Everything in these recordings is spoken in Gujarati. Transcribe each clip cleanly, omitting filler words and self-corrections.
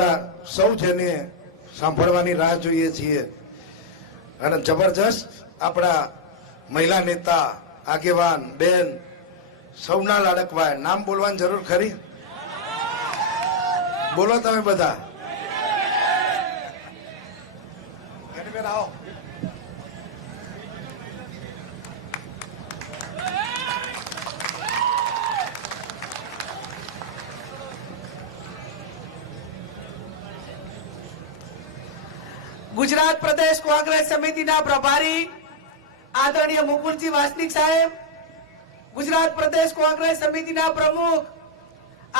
આપણા સૌ જેને સાંભળવાની રાહ જોઈએ છીએ અને જબરજસ્ત આપણા મહિલા નેતા આગેવાન બેન સૌના લાડકભાઈ, નામ બોલવાની જરૂર ખરી? બોલો તમે બધા. આવો. ગુજરાત પ્રદેશ કોંગ્રેસ સમિતિના પ્રભારી આદરણીય મુકુલજી વાસનિક સાહેબ, ગુજરાત પ્રદેશ કોંગ્રેસ સમિતિના પ્રમુખ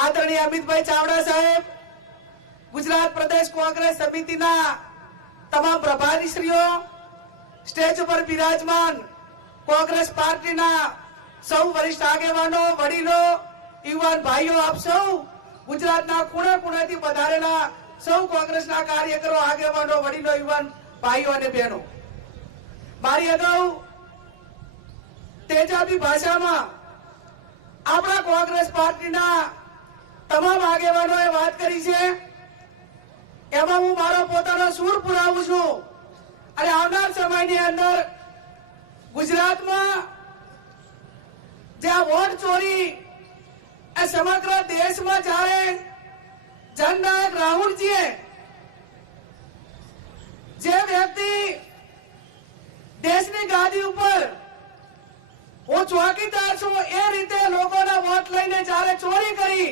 આદરણીય અમિતભાઈ ચાવડા સાહેબ, ગુજરાત પ્રદેશ કોંગ્રેસ સમિતિના તમામ પ્રભારીશ્રીઓ, સ્ટેજ પર બિરાજમાન કોંગ્રેસ પાર્ટીના સૌ વરિષ્ઠ આગેવાનો, વડીલો, યુવાન ભાઈઓ, આપ સૌ ગુજરાતના ખૂણે ખૂણેથી પધારેલા સૌ કોંગ્રેસના કાર્યકરો, આગેવાનો, વડીલો, યુવાન ભાઈઓ અને બહેનો, મારી અગાઉ તેજાબી ભાષામાં આપણા કોંગ્રેસ પાર્ટીના તમામ આગેવાનોએ વાત કરી છે, એમાં હું મારો પોતાનો સૂર પુરાવું છું અને આવનાર સમયની અંદર ગુજરાતમાં જ્યાં વોટ ચોરી એ સમગ્ર દેશમાં જ્યારે જનનાયક રાહુલજીએ જે વ્યક્તિ દેશની ગાદી ઉપર હું ચોકીદાર છું એ રીતે લોકોના વોટ લઈને જ્યારે ચોરી કરી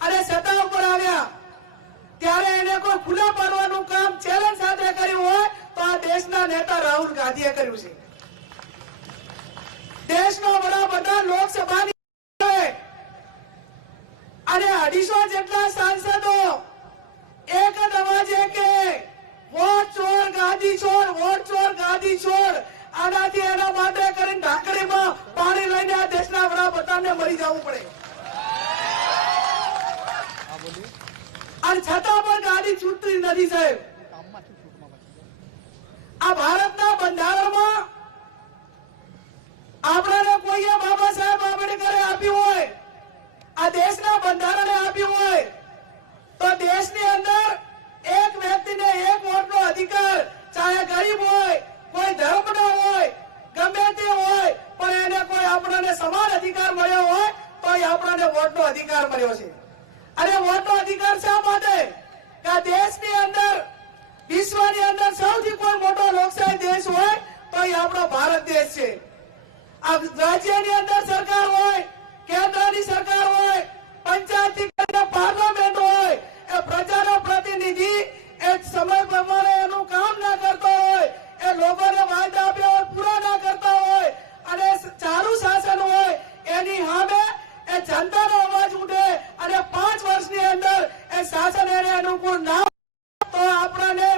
અને સત્તા ઉપર આવ્યા ત્યારે એને કોઈ ખુલ્લા પાડવાનું કામ ચેલેન્જ સાથે કર્યું હોય તો આ દેશના નેતા રાહુલ ગાંધીએ કર્યું છે. દેશનો વડાપ્રધાન લોકસભાની અને 250 જેટલા સાંસદો એક જ અવાજે કે વોટ ચોર ગાદી છોડ, વોટ ચોર ગાદી છોડ, આનાથી એના માટે કરીને ઢાંકણીમાં પાણી લઈને આ દેશના વડાપ્રધાનને મરી જવું પડે અને છતાં પણ ગાડી છૂટતી નથી. સાહેબ, આ ભારતના બંધારણમાં આપણને કોઈએ બાબા સાહેબ આંબેડકરે આપ્યું હોય, આ દેશના બંધારણે આપ્યું હોય તો દેશની અંદર એક વ્યક્તિને એક વોટનો અધિકાર, ચાહે ગરીબ હોય, કોઈ ધર્મનો હોય, ગમે તે હોય, પણ એને કોઈ આપણને સમાન અધિકાર મળ્યો હોય તો આપણને વોટનો અધિકાર મળ્યો છે. અને વોટનો અધિકાર શા માટે? કે આ દેશની અંદર, વિશ્વની અંદર સૌથી કોઈ મોટો લોકશાહી દેશ હોય તો એ આપણો ભારત દેશ છે. આ રાજ્યની અંદર સરકાર હોય, કેન્દ્રની સરકાર હોય, પંચાયતથી કરીને પાર્લામેન્ટ હોય, એ પ્રજાનો પ્રતિનિધિ એ સમય પ્રમાણે એનું કામ ના કરતો હોય, એ લોકોને વાયદા આપ્યા હોય પૂરા ના કરતા હોય અને ચાલુ શાસન હોય, એની સામે એ જનતાનો અવાજ ઉઠે અને 5 વર્ષની અંદર એ શાસન એને અનુકૂળ ના તો આપણને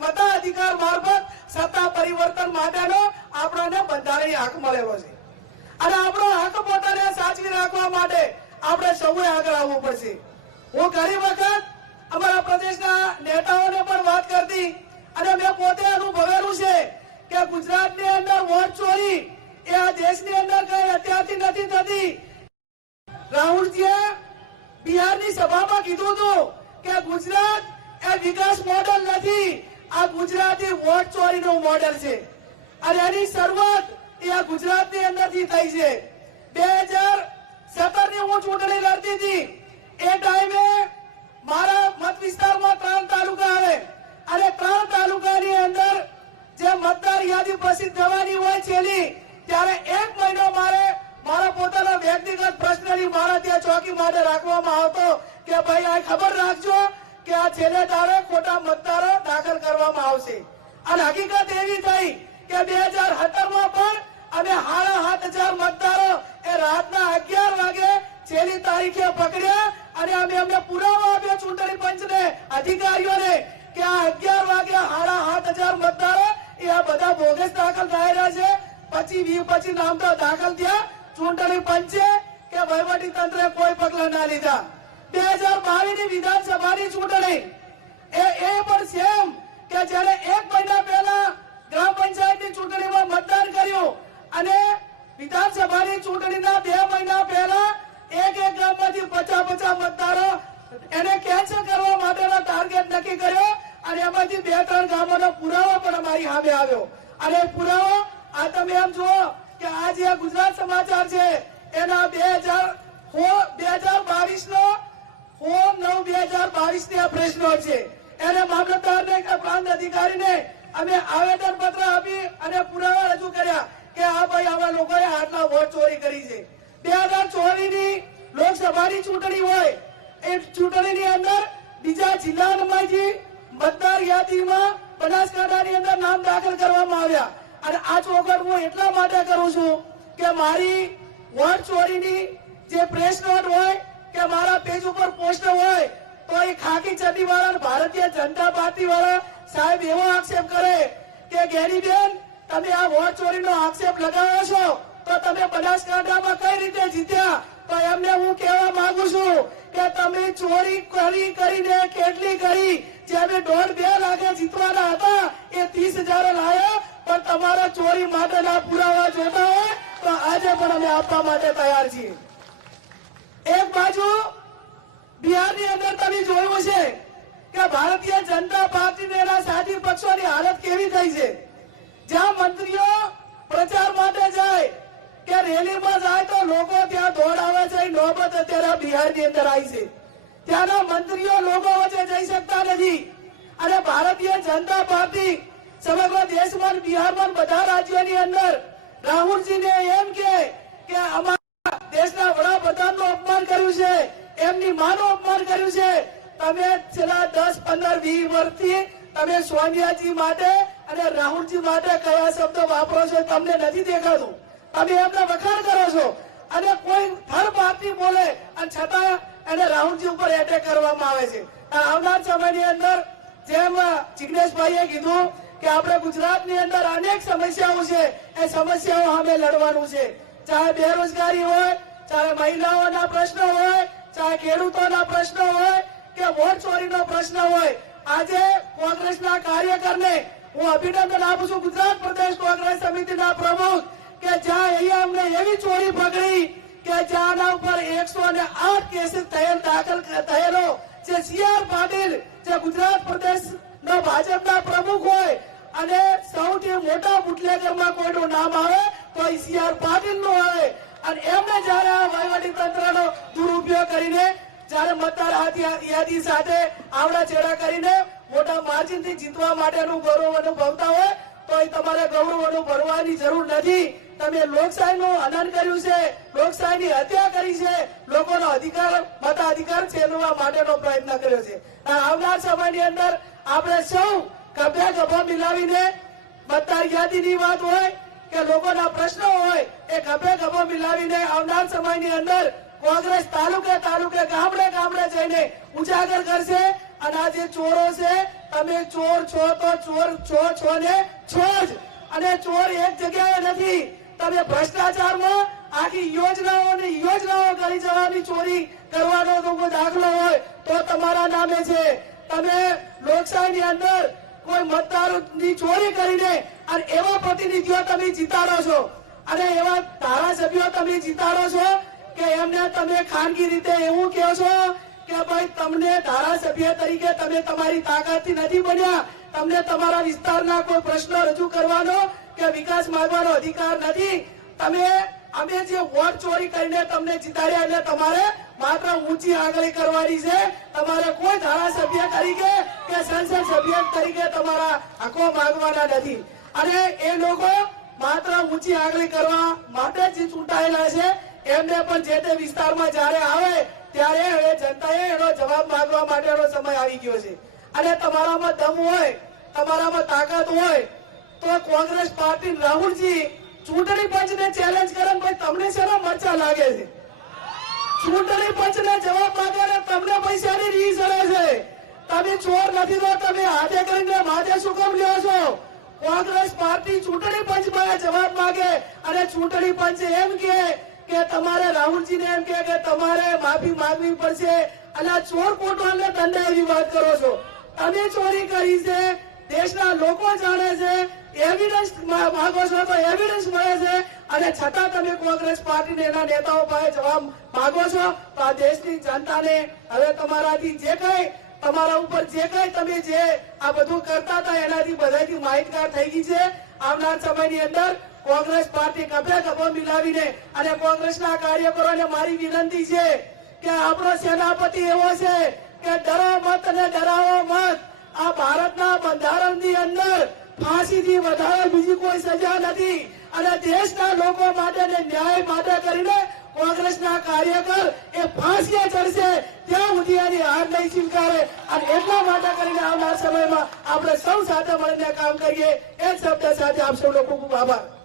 મતાધિકાર મારફત સત્તા પરિવર્તન માટેનો આપણને બંધારણીય હક મળેલો છે અને આપણો હક પોતાને સાચવી રાખવા માટે આપણે સૌએ આગળ આવવું પડશે. હું ઘણી વખત અમારા પ્રદેશના નેતાઓને પણ વાત કરતી અને મેં પોતે અનુભવેલું છે કે ગુજરાતની અંદર વોટ ચોરી એ આ દેશની અંદર કઈ અત્યારથી નથી થતી. રાહુલજીએ બિહારની સભામાં કીધું હતું કે ગુજરાત એ વિકાસ મોડેલ નથી, આ ગુજરાતી વોટ ચોરીનું મોડેલ છે અને એની શરૂઆત એ આ ગુજરાતની અંદરથી થઈ છે. 2017ની હું ચૂંટણી લડતી હતી એ ટાઈમે મારા મત વિસ્તારમાં 3 તાલુકા આવે અને 3 તાલુકાની અંદર જે મતદાર યાદી પ્રસિદ્ધ થવાની હોય છેલ્લી, ત્યારે 1 મહિનો મારા પોતાના વ્યક્તિગત પ્રશ્નની મારા ત્યાં ચોકી માટે રાખવામાં આવતો કે ભાઈ આ ખબર રાખજો કે આ છેલ્લે દાડે ખોટા મતદારો દાખલ કરવામાં આવશે. અને હકીકત એવી થઈ કે 2017માં પણ અમે 7,500 મતદારો એ રાતના 11 વાગે છેલ્લી તારીખે પકડ્યા અને અમે પુરાવા આપ્યા ચૂંટણી પંચને, અધિકારીઓને કે આ 11 વાગે 7,500 મતદારો એ આ બધા બોગસ દાખલ થયેલા છે. 25 નામ તો દાખલ થયા, ચૂંટણી પંચે કે વહીવટી તંત્રે કોઈ પગલા ના લીધા. 2022ની વિધાનસભાની ચૂંટણી એ પણ સેમ કે જ્યારે 1 મહિના પહેલા ગ્રામ પંચાયતની ચૂંટણીમાં મતદાન કર્યું અને વિધાનસભાની ચૂંટણીના 2 મહિના પહેલા એક ગામમાંથી 50 મતદારો એને કેન્સલ કરવા માટેનો ટાર્ગેટ નક્કી કર્યો અને એમાંથી 2-3 ગામોનો પુરાવો પણ અમારી સામે આવ્યો. અને પુરાવો આ તમે એમ જુઓ કે આ જે ગુજરાત સમાચાર છે એના 2022 નો 9/9/2022 ની આ પ્રેસ નોટ છે. એને મામલતદારને કે પ્રાંત અધિકારીને અમે આવેદન પત્ર આપી અને પુરાવા રજૂ કર્યા કે આ ભાઈ આવા લોકોએ આટલા વોટ ચોરી કરી છે. 2024 ની લોકસભાની ચૂંટણી હોય એ ચૂંટણીની અંદર બીજા જિલ્લામાંથી મતદાર યાદીમાં બનાસકાંઠાની અંદર નામ દાખલ કરવામાં આવ્યા. અને આ ચોખવટ હું એટલા માટે કરું છું કે મારી વોટ ચોરીની જે પ્રેસ નોટ હોય કે મારા પેજ ઉપર પોસ્ટર હોય તો એ ખાકી ચડ્ડી વાળા ભારતીય જનતા પાર્ટી વાળા સાહેબ એવો આક્ષેપ કરે કે ગેરીબેન તમે આ વોટ ચોરીનો આક્ષેપ લગાવો છો તો તમે બનાસકાંઠામાં કઈ રીતે જીત્યા? તો એમને હું કહેવા માંગુ છું કે તમે ચોરી કરીને કેટલી કરી? જે અમે 1.5-2 લાખે જીતવાના હતા એ 30,000 લાયા. પણ તમારા ચોરી માટેના પુરાવા જોતા હોય તો આજે પણ અમે આપવા માટે તૈયાર છીએ. એક બાજુ બિહારની અંદર તમે જોયું છે કે ભારતીય જનતા પાર્ટી ને એના સાથી પક્ષોની હાલત કેવી થઈ છે. જ્યાં મંત્રીઓ પ્રચાર માટે જાય કે રેલીમાં જાય તો લોકો ત્યાં દોડાવે છે. નોબત અત્યારે બિહારની અંદર આવી છે. ત્યાંના મંત્રીઓ લોકો વચ્ચે જઈ શકતા નથી. અને ભારતીય જનતા પાર્ટી સમગ્ર દેશમાં બિહારમાં બધા રાજ્યોની અંદર રાહુલજીને એમ કે અમારા દેશના વડાપ્રધાનનું અપમાન કર્યું છે, એમની માનું અપમાન કર્યું છે. તમે છેલ્લા 10-15-20 વર્ષથી તમે સોનિયાજી માટે અને રાહુલજી માટે કયા શબ્દો વાપરો છો તમને નથી દેખાતું. તમે એમને વખાણ કરો છો અને કોઈ થર્ડ પાર્ટી બોલે અને છતાં એને રાહુલજી ઉપર એટેક કરવામાં આવે છે. આવનાર સમયની અંદર જેમ જિગ્નેશભાઈએ કીધું કે આપણે ગુજરાતની અંદર અનેક સમસ્યાઓ છે, એ સમસ્યાઓ સામે લડવાનું છે. ચાહે બેરોજગારી હોય, ચાહે મહિલાઓના પ્રશ્નો હોય, ચાહે ખેડૂતોના પ્રશ્નો હોય કે વોટ ચોરીનો પ્રશ્ન હોય. આજે કોંગ્રેસના કાર્યકરને હું અભિનંદન આપું છું, ગુજરાત પ્રદેશ કોંગ્રેસ સમિતિના પ્રમુખ, કે જ્યાં અહીંયા અમને એવી ચોરી પકડી કે જ્યાંના ઉપર 108 કેસીસ દાખલ થયેલો છે. CR પાટીલ જે ગુજરાત પ્રદેશ નો ભાજપના પ્રમુખ હોય અને સૌથી મોટા બુટલેગરમાં કોઈનું નામ આવે તો CR પાટીલ નું આવે. અને એમને જયારે આ વહીવટી તંત્રનો દુરુપયોગ કરીને જયારે મતદાર યાદી સાથે આવડા ચેડા કરીને મોટા માર્જિનથી જીતવા માટેનું ગૌરવ અનુભવતા હોય તો એ તમારે ગૌરવ અનુભવવાની જરૂર નથી. તમે લોકશાહીનું હનન કર્યું છે, લોકશાહીની હત્યા કરી છે, લોકોનો અધિકાર મતાધિકાર છેનવા માટેનો પ્રયત્ન કર્યો છે. આવનાર સમયની અંદર આપણે સૌ ખભે ખભો મિલાવીને મતદાર યાદીની વાત હોય કે લોકોના પ્રશ્નો હોય એ ખભે ખભો મિલાવીને આવનાર સમયની અંદર કોંગ્રેસ તાલુકે ગામડે જઈને ઉજાગર કરશે. અને આ જે ચોરો છે તમે ચોર છો તો ચોર છો ને છો જ. અને ચોર એક જગ્યાએ નથી. તમે ભ્રષ્ટાચારમાં આખી યોજનાઓ કરી જવાની ચોરી કરવાનો તો કોઈ દાખલો હોય તો તમારા નામે છે. તમે લોકશાહીની અંદર કોઈ મતદારોની ચોરી કરીને અને એવા પ્રતિનિધિઓ તમે જીતાડો છો અને એવા ધારાસભ્યો તમે જીતાડો છો કે એમને તમે ખાનગી રીતે એવું કહો છો કે ભાઈ તમને ધારાસભ્ય તરીકે તમે તમારી તાકાતથી નથી બન્યા, તમને તમારા વિસ્તારના કોઈ પ્રશ્નો રજૂ કરવાનો કે વિકાસ માંગવાનો અધિકાર નથી. અમે જે વોટ ચોરી કરીને તમને જીતાડ્યા એટલે તમારે માત્ર ઊંચી આંગળી કરવાની છે. તમારે કોઈ ધારાસભ્ય તરીકે કે સંસદ સભ્ય તરીકે તમારા હકો માંગવાના નથી. અને એ લોકો માત્ર ઊંચી આંગળી કરવા માટે જ ચૂંટાયેલા છે. એમને પણ જે તે વિસ્તારમાં જયારે આવે ત્યારે હવે જનતાએ એનો જવાબ માંગવા માટેનો સમય આવી ગયો છે. અને તમારામાં દમ હોય, તમારામાં તાકાત હોય તો કોંગ્રેસ પાર્ટી રાહુલજી ચૂંટણી પંચને ચેલેન્જ કરે ભાઈ તમને શેના મરચા લાગે છે? ચૂંટણી પંચને જવાબ માંગે ને તમને પૈસાની રીસ ચડે છે. તમે ચોર નથી તો તમે હાથે કરીને માથે શું કામ લ્યો છો? કોંગ્રેસ પાર્ટી ચૂંટણી પંચમાં જવાબ માંગે અને ચૂંટણી પંચ એમ કે તમારે રાહુલજીને એમ કે તમારે માફી માંગવી પડશે. અને ચોર કોટવાલને દંડાવી વાત કરો છો. તમે ચોરી કરી છે, દેશના લોકો જાણે છે, એવિડન્સ માંગો છો તો એવિડન્સ મળે છે, અને છતાં તમે કોંગ્રેસ પાર્ટીને એના નેતાઓ પાસે જવાબ માંગો છો. તો આ દેશની જનતાને હવે તમારાથી જે કઈ તમારા ઉપર જે કઈ તમે જે આ બધું કરતા હતા એનાથી બધાથી માહિતગાર થઈ ગઈ છે. આવનાર સમયની અંદર કોંગ્રેસ પાર્ટી ખભે ખભો મિલાવીને અને કોંગ્રેસના કાર્યકરોને મારી વિનંતી છે કે આપણો સેનાપતિ એવો છે કે ડરો મત અને ડરાવો મત. આ ભારતના બંધારણની અંદર ફાંસીથી વધારે બીજી કોઈ સજા નથી, અને દેશના લોકો માટે અને ન્યાય માટે કરીને કોંગ્રેસના કાર્યકર એ ફાંસીએ ચડશે ત્યાં સુધી આની હાર નહીં સ્વીકારે. અને એટલા માટે કરીને આવનાર સમયમાં આપણે સૌ સાથે મળીને કામ કરીએ એ શબ્દ સાથે આપ સૌનો ખૂબ ખૂબ આભાર.